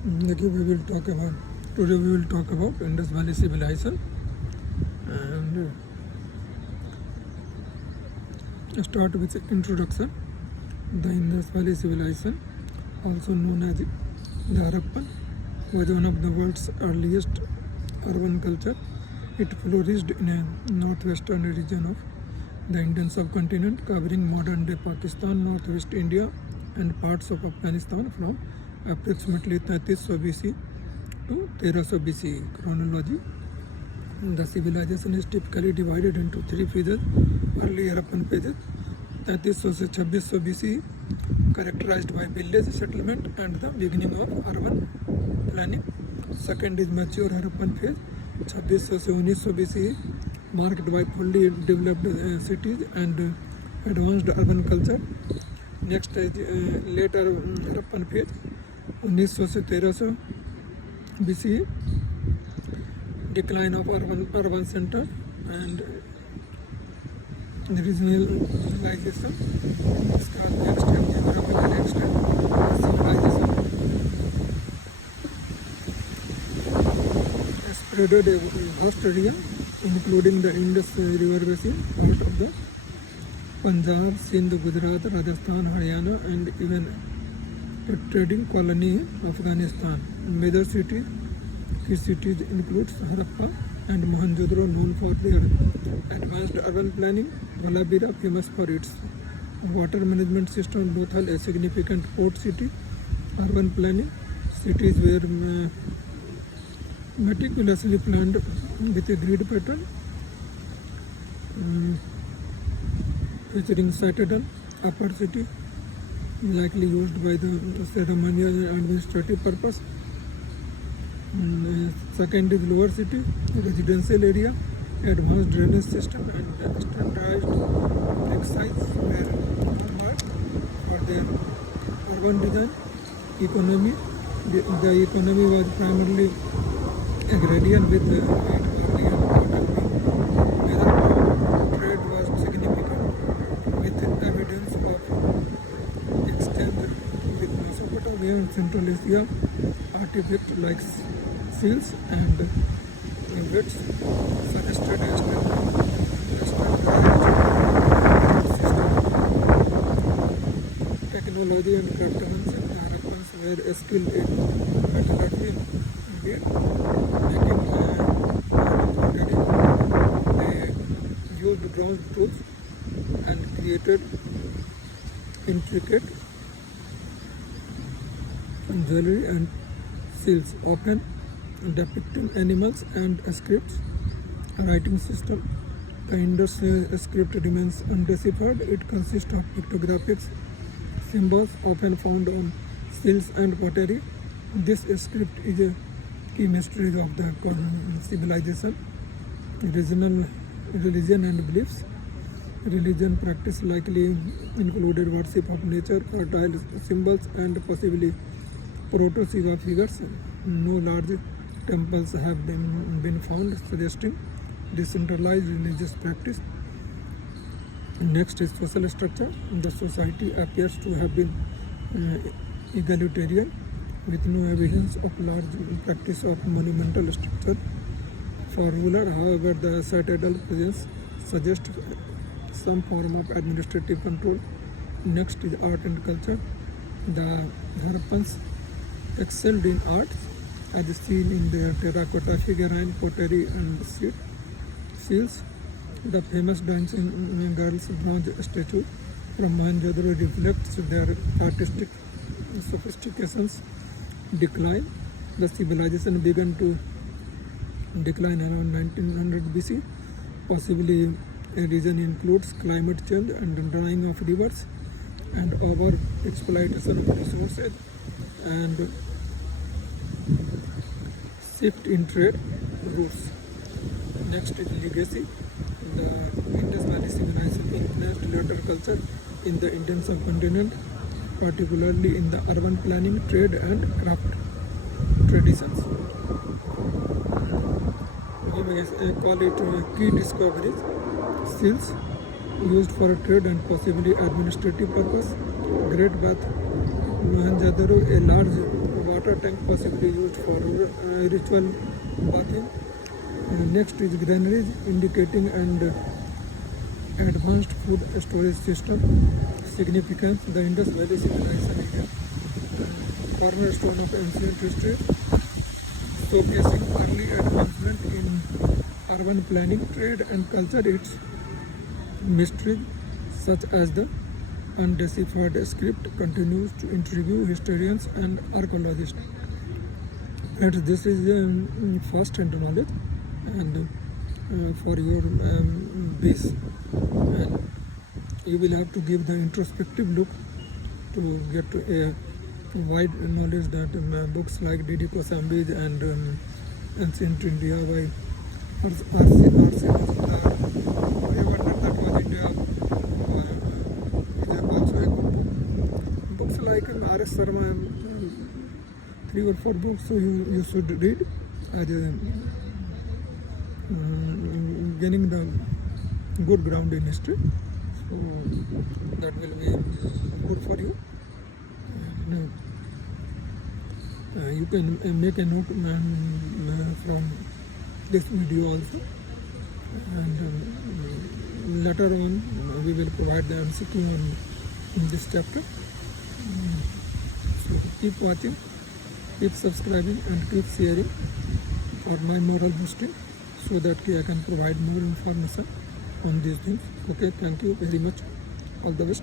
Okay, today we will talk about Indus Valley civilization and start with the introduction. The Indus Valley civilization, also known as the Harappan, was one of the world's earliest urban culture. It flourished in a northwestern region of the Indian subcontinent, covering modern-day Pakistan, northwest India, and parts of Afghanistan from approximately 3300 BC to 1300 BC. Chronology: the civilization is typically divided into three phases. Early Harappan phases, 3300 से 2600 BC, characterized by village settlement and the beginning of urban planning. Second is mature Harappan phase, 2600 से 1900 BC, marked by fully developed cities and advanced urban culture. Next is later Harappan phase, 1900 से 1300 BC, decline of urban center and regionalization. इसका next है geographical extent, civilization spread a vast area including the Indus River basin, part of the Punjab, Sindh, Gujarat, Rajasthan, Haryana, and even a trading colony in Afghanistan. Major cities include Harappa and Mohenjo-daro, known for their advanced urban planning. Valabira, famous for its water management system. Lothal, a significant port city. Urban planning: cities were meticulously planned with a grid pattern, featuring citadel, upper city, likely used by the ceremonial and administrative purpose. Second is lower city, residential area, advanced drainage system, and standardized sites were required for their urban design. Economy: the economy was primarily agrarian with wheat, barley, and cotton being major crop. Trade was significant, with evidence of exchange with Mesopotamia and Central Asia. Artifacts like seals and ingots suggested a standardized system. Technology and craftsmanship: the Harappans were skilled in metallurgy, bead making, and pottery. They used bronze tools and created intricate jewelry and seals, often depicting animals and scripts. Writing system: the Indus script remains undeciphered. It consists of pictographic symbols often found on seals and pottery. This script is a key mystery of the civilization. Religion and beliefs: religion practice likely included worship of nature, fertile symbols, and possibly proto-Shiva figures. No large temples have been found, suggesting decentralized religious practice. Next is social structure. The society appears to have been egalitarian, with no evidence of large practice of monumental structure for ruler. However, the citadel presence suggests some form of administrative control. Next is art and culture. The Harappans excelled in arts, as seen in their terracotta figurine, pottery, and seals. The famous dancing girls' bronze statue from Mohenjo-daro reflects their artistic sophistication's decline. The civilization began to decline around 1900 BC. Possibly a reason includes climate change and drying of rivers and over exploitation of resources and shift in trade routes. Next is legacy. The Indus Valley civilization influenced later culture in the Indian subcontinent, particularly in the urban planning, trade, and craft traditions. We call it key discoveries. Seals used for trade and possibly administrative purpose. Great Bath, Mohenjo-daro, a large water tank possibly used for ritual bathing. Next is granaries indicating and advanced food storage system. Significance: the Indus Valley civilization area, cornerstone of ancient history, showcasing early advancement in urban planning, trade and culture. Its mysteries such as the undeciphered script continues to intrigue historians and archaeologists. And this is first hand knowledge and for your base, and you will have to give the introspective look to get a wide knowledge that books like D.D. Kosambi and Ancient India by R.C. Mazumdar, I wonder that was India, is also a good book. Books like R.S. Sharma, 3 or 4 books so you should read as gaining the good ground in history. So that will be good for you. And, you can make a note from this video also, and later on we will provide the MCQ in this chapter. So keep watching, keep subscribing and keep sharing for my moral boosting, so that I can provide more information on these things. Okay, thank you very much. All the best.